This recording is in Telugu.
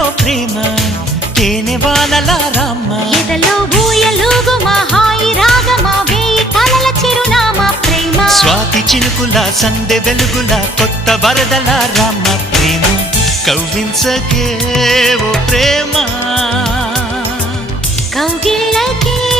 ఓ ప్రేమ తేనె వానల రామ్మ ఎదలో ఊయలుగు హాయి రాగమా వేయి కలల చిరునామా ప్రేమ స్వాతి చినుకుల సందె వెలుగుల కొత్త వరదల రామ్మ ప్రేమ కవ్వించకే ఓ ప్రేమ కౌగిళ్ళకే